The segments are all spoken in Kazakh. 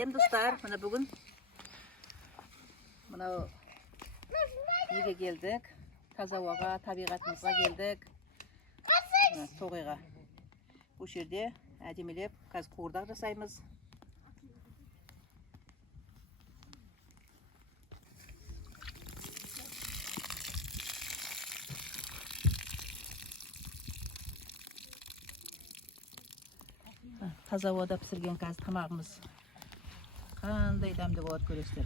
Сәлем достар, мына бүгін мынау неге келдік? Таза ауаға, табиғатымызға келдік. Тоғайға. Бұл жерде әдемелеп, қазір қуырдақ жасаймыз. Таза ауада пісірген қазір тамағымыз қандай дәмді болады көресіздер.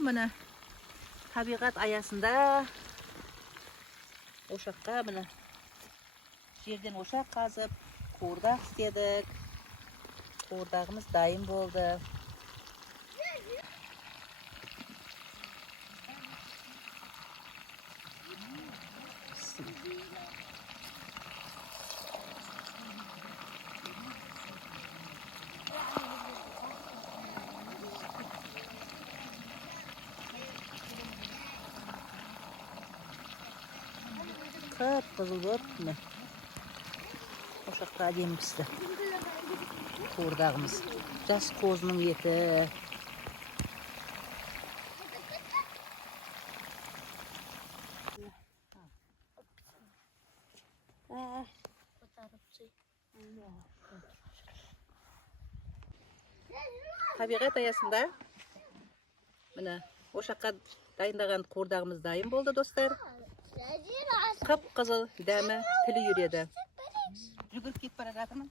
Мына табиғат аясында ошаққа мына жерден ошақ қазып қуырдақ істедік. Қуырдағымыз дайын болды. Қып-қызыл болып, ошақта әдемі пісті. Қуырдағымыз. Жас қозының еті. Табиғат аясында мына ошаққа дайындаған қуырдағымыз дайын болды, достар. Қып-қызыл дәмі тілі үйреді. Жүгіріп кетіп бара жатырмын.